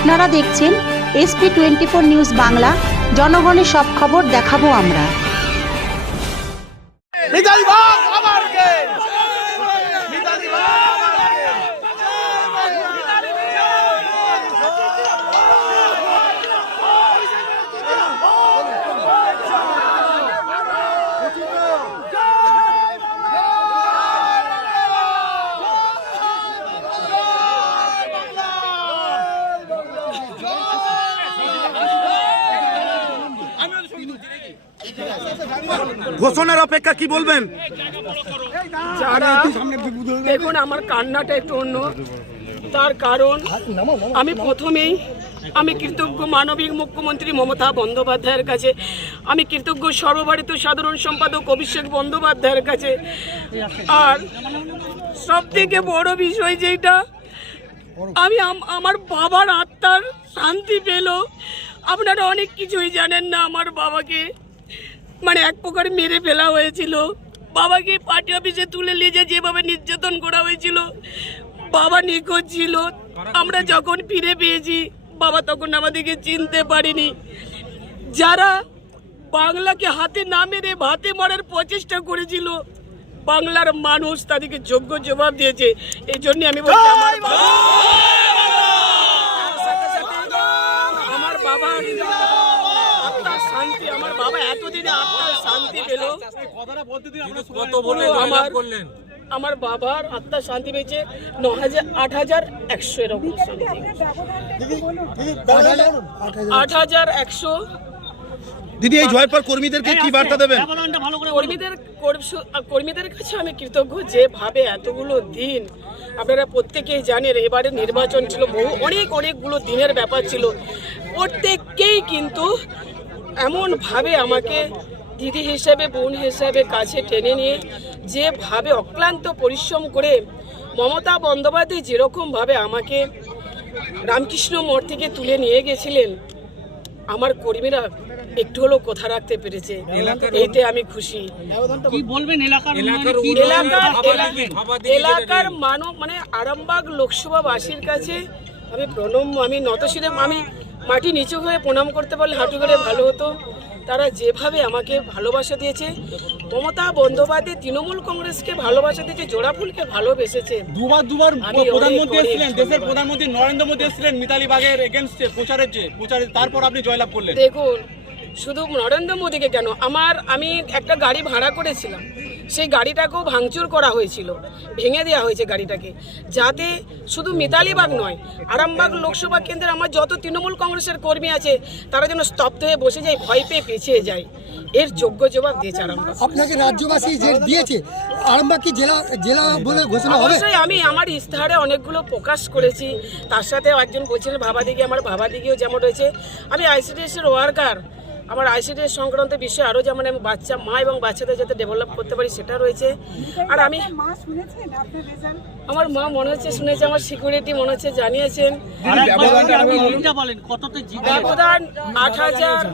আপনারা দেখছেন SP24 news Bangla. জনগণের সব খবর দেখাবো আমরা। ঘোষণার অপেক্ষা কি বলবেন? দেখুন, আমার কান্নাটা একটু অন্য, তার কারণ আমি কৃতজ্ঞ মানবিক মুখ্যমন্ত্রী মমতা বন্দ্যোপাধ্যায়ের কাছে, আমি কৃতজ্ঞ সর্বভারতীয় সাধারণ সম্পাদক অভিষেক বন্দ্যোপাধ্যায়ের কাছে। আর সব থেকে বড় বিষয় যেটা, আমি আমার বাবার আত্মার শান্তি পেল। আপনারা অনেক কিছুই জানেন না, আমার বাবাকে এক প্রকার মেরে ফেলা হয়েছিল। বাবাকে পার্টি অফিসে তুলে নিয়ে যেভাবে নির্যাতন করা হয়েছিল, বাবা নিখোঁজ ছিল। আমরা যখন ফিরে পেয়েছি, বাবা তখন আমাদেরকে চিনতে পারেনি। যারা বাংলাকে হাতে না মেরে ভাতে মারার প্রচেষ্টা করেছিল, বাংলার মানুষ তাদেরকে যোগ্য জবাব দিয়েছে। এই জন্য আমি বলছি, আমার বাবার আত্মার শান্তি, আমার বাবা এতদিনে আত্মার শান্তি পেল। আমার বাবার আত্মার শান্তি পেয়েছে 8,100 এরকম, 8,100। দিদি, এই জয়ের পর কর্মীদেরকে কি বার্তা দেবেন? কর্মীদের কাছে আমি কৃতজ্ঞ, যেভাবে এতগুলো দিন, আপনারা প্রত্যেকেই জানেন এবারে নির্বাচন ছিল, অনেকগুলো দিনের ব্যাপার ছিল। প্রত্যেককেই কিন্তু এমনভাবে আমাকে দিদি হিসেবে, বোন হিসেবে কাছে টেনে নিয়ে যেভাবে অক্লান্ত পরিশ্রম করে মমতা বন্দ্যোপাধ্যায় যেরকমভাবে আমাকে রামকৃষ্ণ মোড় থেকে তুলে নিয়ে গেছিলেন, আমার কর্মীরা একটু হলেও কথা রাখতে পেরেছে, এইতে আমি খুশি। কি বলবেন এলাকার মানুষ, আরামবাগ লোকসভাবাসীর কাছে আমি আমি নতশিরে, আমি মাটি নিচু হয়ে প্রণাম করতে পারলে হাঁটু করে ভালো হতো। তারা যেভাবে আমাকে ভালোবাসা দিয়েছে, মমতা বন্দ্যোপাধ্যায় তৃণমূল কংগ্রেসকে ভালোবাসা দিয়েছে, জোড়াফুলকে ভালোবেসেছে। দুবার প্রধানমন্ত্রী এসেছিলেন, দেশের প্রধানমন্ত্রী নরেন্দ্র মোদী এসেছিলেন মিতালি বাগের এগেইনস্টে প্রচারে, তারপর আপনি জয়লাভ করলেন। দেখুন, শুধু নরেন্দ্র মোদীকে কেন, আমি একটা গাড়ি ভাড়া করেছিলাম, সেই গাড়িটাকেও ভাঙচুর করা হয়েছিল, ভেঙে দেওয়া হয়েছে গাড়িটাকে, যাতে শুধু মিতালি বাগ নয়, আরামবাগ লোকসভা কেন্দ্রে আমার যত তৃণমূল কংগ্রেসের কর্মী আছে তারা যেন স্তব্ধ হয়ে বসে যায়, ভয় পেয়ে পিছিয়ে যায়। এর যোগ্য জবাব দিয়েছে আরামবাগ। আপনাকে রাজ্যবাসী যে দিয়েছে, আরামবাগ কি জেলা বলে ঘোষণা হবে? অবশ্যই আমি আমার ইস্তাহারে অনেকগুলো প্রকাশ করেছি। তার সাথে একজন বলছিলেন ভাবাদিঘি, আমার ভাবাদিঘিও যেমন রয়েছে। আমি ICDS এর ওয়ার্কার, আমার ICDS সংক্রান্ত বিষয়ে আরও যেমন আমি মা এবং বাচ্চাদের যাতে ডেভেলপ করতে পারি সেটা রয়েছে। আর আমার মা মনে হচ্ছে শুনেছে, আমার সিকিউরিটি মনে হচ্ছে জানিয়েছেন। ব্যবধান 8,100।